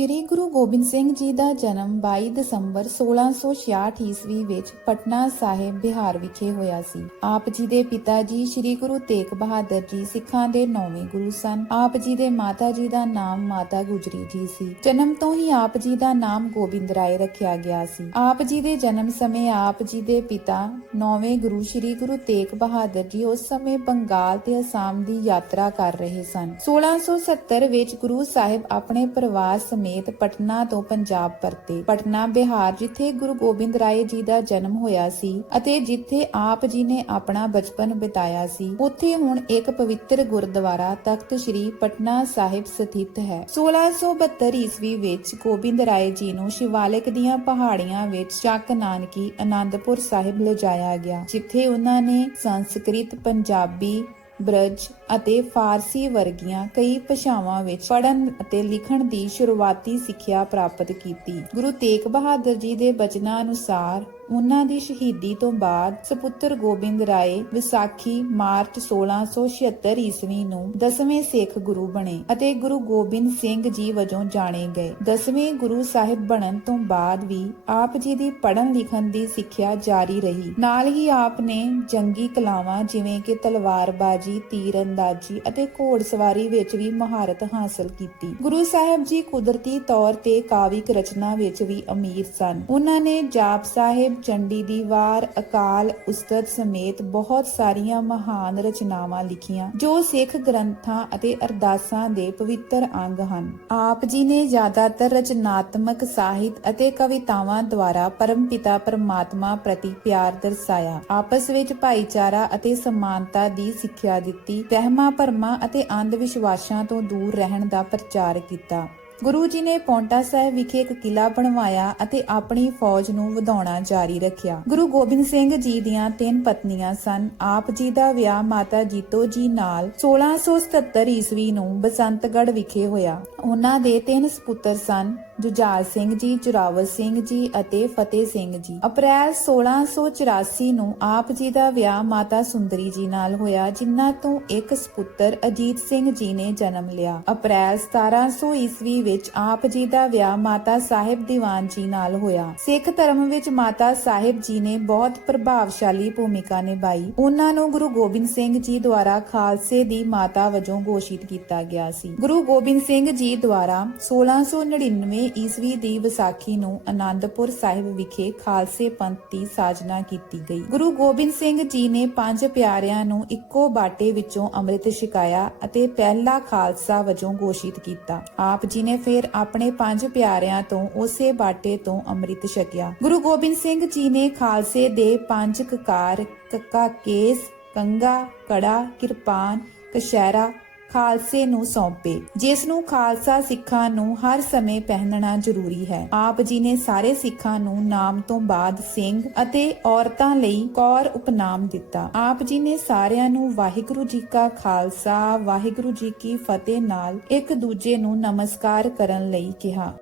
ਸ਼੍ਰੀ ਗੁਰੂ ਗੋਬਿੰਦ ਸਿੰਘ ਜੀ ਦਾ ਜਨਮ 22 ਦਸੰਬਰ 1666 ਈਸਵੀ ਵਿੱਚ ਪਟਨਾ ਸਾਹਿਬ ਬਿਹਾਰ ਵਿਖੇ ਹੋਇਆ ਸੀ। ਆਪ ਜੀ ਦੇ ਪਿਤਾ ਜੀ ਸ਼੍ਰੀ ਗੁਰੂ ਤੇਗ ਬਹਾਦਰ ਜੀ ਸਿੱਖਾਂ ਦੇ ਨੌਵੇਂ ਗੁਰੂ ਸਨ। ਆਪ ਜੀ ਦੇ ਮਾਤਾ ਜੀ ਦਾ ਨਾਮ ਮਾਤਾ ਗੁਜਰੀ ਜੀ ਸੀ। ਜਨਮ ਤੋਂ ਹੀ ਆਪ ਜੀ ਦਾ ਨਾਮ ਗੋਬਿੰਦ ਰਾਏ ਰੱਖਿਆ ਗਿਆ ਸੀ। ਆਪ ਜੀ ਦੇ ਜਨਮ ਸਮੇਂ ਆਪ ਜੀ ਦੇ ਪਿਤਾ ਨੌਵੇਂ ਗੁਰੂ ਸ਼੍ਰੀ ਗੁਰੂ ਤੇਗ ਬਹਾਦਰ ਜੀ ਉਸ ਸਮੇਂ ਬੰਗਾਲ ਤੇ ਅਸਾਮ ਦੀ ਯਾਤਰਾ ਕਰ ਰਹੇ ਸਨ। 1670 ਵਿੱਚ ਗੁਰੂ ਸਾਹਿਬ ਆਪਣੇ ਪਰਿਵਾਰ ਸਮੇਤ ਪਟਨਾ ਤੋਂ ਪੰਜਾਬ ਪਰਤੇ। ਪਟਨਾ, ਬਿਹਾਰ, ਜਿੱਥੇ ਗੁਰੂ ਗੋਬਿੰਦ ਰਾਏ ਜੀ ਦਾ ਜਨਮ ਹੋਇਆ ਸੀ ਅਤੇ ਜਿੱਥੇ ਆਪ ਜੀ ਨੇ ਆਪਣਾ ਬਚਪਨ ਬਿਤਾਇਆ ਸੀ, ਉੱਥੇ ਹੁਣ ਇੱਕ ਪਵਿੱਤਰ ਗੁਰਦੁਆਰਾ ਤਖਤ ਸ੍ਰੀ ਪਟਨਾ ਸਾਹਿਬ ਸਥਿਤ ਹੈ। 1672 ਈਸਵੀ ਵਿੱਚ ਗੋਬਿੰਦ ਰਾਏ ਜੀ ਨੂੰ ਸ਼ਿਵਾਲਿਕ ਦੀਆਂ ਪਹਾੜੀਆਂ ਵਿੱਚ ਚੱਕ ਨਾਨਕੀ ਆਨੰਦਪੁਰ ਸਾਹਿਬ ਲਿਜਾਇਆ ਗਿਆ, ਜਿੱਥੇ ਉਹਨਾਂ ਨੇ ਸੰਸਕ੍ਰਿਤ, ਪੰਜਾਬੀ ਬ੍ਰਜ ਅਤੇ ਫਾਰਸੀ ਵਰਗੀਆਂ ਕਈ ਭਾਸ਼ਾਵਾਂ ਵਿੱਚ ਪੜ੍ਹਨ ਅਤੇ ਲਿਖਣ ਦੀ ਸ਼ੁਰੂਆਤੀ ਸਿੱਖਿਆ ਪ੍ਰਾਪਤ ਕੀਤੀ। ਗੁਰੂ ਤੇਗ ਬਹਾਦਰ ਜੀ ਦੇ ਬਚਨਾਂ ਅਨੁਸਾਰ ਉਹਨਾਂ ਦੀ ਸ਼ਹੀਦੀ ਤੋਂ ਬਾਅਦ ਸੁਪੁੱਤਰ ਗੋਬਿੰਦ ਰਾਏ ਵਿਸਾਖੀ, ਮਾਰਚ 1676 ਈਸਵੀ ਨੂੰ ਦਸਵੇਂ ਸਿੱਖ ਗੁਰੂ ਬਣੇ ਅਤੇ ਗੁਰੂ ਗੋਬਿੰਦ ਸਿੰਘ ਜੀ ਵਜੋਂ ਜਾਣੇ ਗਏ। ਦਸਵੇਂ ਗੁਰੂ ਸਾਹਿਬ ਬਣਨ ਤੋਂ ਬਾਅਦ ਵੀ ਆਪ ਜੀ ਦੀ ਪੜ੍ਹਨ ਲਿਖਣ ਦੀ ਸਿੱਖਿਆ ਜਾਰੀ ਰਹੀ। ਨਾਲ ਹੀ ਆਪ ਨੇ ਜੰਗੀ ਕਲਾਵਾਂ ਜਿਵੇਂ ਕਿ ਤਲਵਾਰਬਾਜ਼ੀ, ਤੀਰਅੰਦਾਜ਼ੀ ਅਤੇ ਘੋੜਸਵਾਰੀ ਵਿੱਚ ਵੀ ਮਹਾਰਤ ਹਾਸਲ ਕੀਤੀ। ਗੁਰੂ ਸਾਹਿਬ ਜੀ ਕੁਦਰਤੀ ਤੌਰ ਤੇ ਕਾਵਿਕ ਰਚਨਾ ਵਿੱਚ ਵੀ ਅਮੀਰ ਸਨ। ਉਹਨਾਂ ਨੇ ਜਾਪ ਸਾਹਿਬ ਚੰਡੀ ਦੀ ਵਾਰ, ਅਕਾਲ, ਉਸਤਤ ਸਮੇਤ ਬਹੁਤ ਸਾਰੀਆਂ ਮਹਾਨ ਰਚਨਾਵਾਂ ਲਿਖੀਆਂ, ਜੋ ਸਿੱਖ ਗ੍ਰੰਥਾਂ ਅਤੇ ਅਰਦਾਸਾਂ ਦੇ ਪਵਿੱਤਰ ਅੰਗ ਹਨ। ਆਪ ਜੀ ਨੇ ਜ਼ਿਆਦਾਤਰ ਰਚਨਾਤਮਕ ਸਾਹਿਤ ਅਤੇ ਕਵਿਤਾਵਾਂ ਦੁਆਰਾ ਪਰਮਪਿਤਾ ਪਰਮਾਤਮਾ ਪ੍ਰਤੀ ਪਿਆਰ ਦਰਸਾਇਆ। ਆਪਸ ਵਿੱਚ ਭਾਈਚਾਰਾ ਅਤੇ ਸਮਾਨਤਾ ਦੀ ਸਿੱਖਿਆ ਦਿੱਤੀ ਵਹਿਮਾਂ ਭਰਮਾਂ ਅਤੇ ਅੰਧ ਵਿਸ਼ਵਾਸਾਂ ਤੋਂ ਦੂਰ ਰਹਿਣ ਦਾ ਪ੍ਰਚਾਰ ਕੀਤਾ। ਗੁਰੂ ਜੀ ਨੇ ਪੌਂਟਾ ਸਾਹਿਬ ਵਿਖੇ ਇੱਕ ਕਿਲਾ ਬਣਵਾਇਆ ਅਤੇ ਆਪਣੀ ਫੌਜ ਨੂੰ ਵਧਾਉਣਾ ਜਾਰੀ ਰੱਖਿਆ। ਗੁਰੂ ਗੋਬਿੰਦ ਸਿੰਘ ਜੀ ਦੀਆਂ ਤਿੰਨ ਪਤਨੀਆਂ ਸਨ। ਆਪ ਜੀ ਦਾ ਵਿਆਹ ਮਾਤਾ ਜੀਤੋ ਜੀ ਨਾਲ 1677 ਈਸਵੀ ਨੂੰ ਬਸੰਤਗੜ੍ਹ ਵਿਖੇ ਹੋਇਆ। ਉਹਨਾਂ ਦੇ ਤਿੰਨ ਸੁਪੁੱਤਰ ਸਨ, ਜੁਝਾਰ ਸਿੰਘ ਜੀ, ਜੁਰਾਵਰ ਸਿੰਘ ਜੀ ਅਤੇ ਫਤਿਹ ਸਿੰਘ ਜੀ। ਅਪ੍ਰੈਲ 1684 ਨੂੰ ਆਪ ਜੀ ਦਾ ਵਿਆਹ ਮਾਤਾ ਸੁੰਦਰੀ ਜੀ ਨਾਲ ਹੋਇਆ, ਜਿਨ੍ਹਾਂ ਤੋਂ ਇੱਕ ਸੁਪੁੱਤਰ ਅਜੀਤ ਸਿੰਘ ਜੀ ਨੇ ਜਨਮ ਲਿਆ। ਅਪ੍ਰੈਲ 1700 ਈਸਵੀ ਵਿੱਚ ਆਪ ਜੀ ਦਾ ਵਿਆਹ ਮਾਤਾ ਸਾਹਿਬ ਦੀਵਾਨ ਜੀ ਨਾਲ ਹੋਇਆ। ਸਿੱਖ ਧਰਮ ਵਿੱਚ ਮਾਤਾ ਸਾਹਿਬ ਜੀ ਨੇ ਬਹੁਤ ਪ੍ਰਭਾਵਸ਼ਾਲੀ ਭੂਮਿਕਾ ਨਿਭਾਈ। ਉਹਨਾਂ ਨੂੰ ਗੁਰੂ ਗੋਬਿੰਦ ਸਿੰਘ ਜੀ ਦੁਆਰਾ ਖਾਲਸੇ ਦੀ ਮਾਤਾ ਵਜੋਂ ਘੋਸ਼ਿਤ ਕੀਤਾ ਗਿਆ ਸੀ। ਗੁਰੂ ਗੋਬਿੰਦ ਸਿੰਘ ਜੀ ਦੁਆਰਾ 1699 ਈਸਵੀ ਦੀ ਵਿਸਾਖੀ ਨੂੰ ਆਨੰਦਪੁਰ ਸਾਹਿਬ ਵਿਖੇ ਖਾਲਸੇ ਪੰਥ ਦੀ ਸਾਜਨਾ ਕੀਤੀ ਗਈ। ਗੁਰੂ ਗੋਬਿੰਦ ਸਿੰਘ ਜੀ ਨੇ ਪੰਜ ਪਿਆਰਿਆਂ ਨੂੰ ਇੱਕੋ ਬਾਟੇ ਵਿੱਚੋਂ ਅੰਮ੍ਰਿਤ ਛਕਾਇਆ ਅਤੇ ਪਹਿਲਾ ਖਾਲਸਾ ਵਜੋਂ ਘੋਸ਼ਿਤ ਕੀਤਾ। ਆਪ ਜੀ ਨੇ ਫਿਰ ਆਪਣੇ ਪੰਜ ਪਿਆਰਿਆਂ ਤੋਂ ਉਸੇ ਬਾਟੇ ਤੋਂ ਅੰਮ੍ਰਿਤ ਛਕਿਆ। ਗੁਰੂ ਗੋਬਿੰਦ ਸਿੰਘ ਜੀ ਨੇ ਖਾਲਸੇ ਦੇ ਪੰਜ ਕਕਾਰ, ਕੱਕਾ ਕੇਸ, ਕੰਗਾ, ਕੜਾ, ਕਿਰਪਾਨ, ਕਸ਼ਹਿਰਾ ਖਾਲਸੇ ਨੂੰ ਸੌਂਪੇ, ਜਿਸ ਨੂੰ ਖਾਲਸਾ ਸਿੱਖਾਂ ਨੂੰ ਹਰ ਸਮੇਂ ਪਹਿਨਣਾ ਜ਼ਰੂਰੀ ਹੈ। ਆਪ ਜੀ ਨੇ ਸਾਰੇ ਸਿੱਖਾਂ ਨੂੰ ਨਾਮ ਤੋਂ ਬਾਅਦ ਸਿੰਘ ਅਤੇ ਔਰਤਾਂ ਲਈ ਕੌਰ ਉਪਨਾਮ ਦਿੱਤਾ। ਆਪ ਜੀ ਨੇ ਸਾਰਿਆਂ ਨੂੰ ਵਾਹਿਗੁਰੂ ਜੀ ਕਾ ਖਾਲਸਾ, ਵਾਹਿਗੁਰੂ ਜੀ ਕੀ ਫਤਿਹ ਨਾਲ ਇੱਕ ਦੂਜੇ ਨੂੰ ਨਮਸਕਾਰ ਕਰਨ ਲਈ ਕਿਹਾ।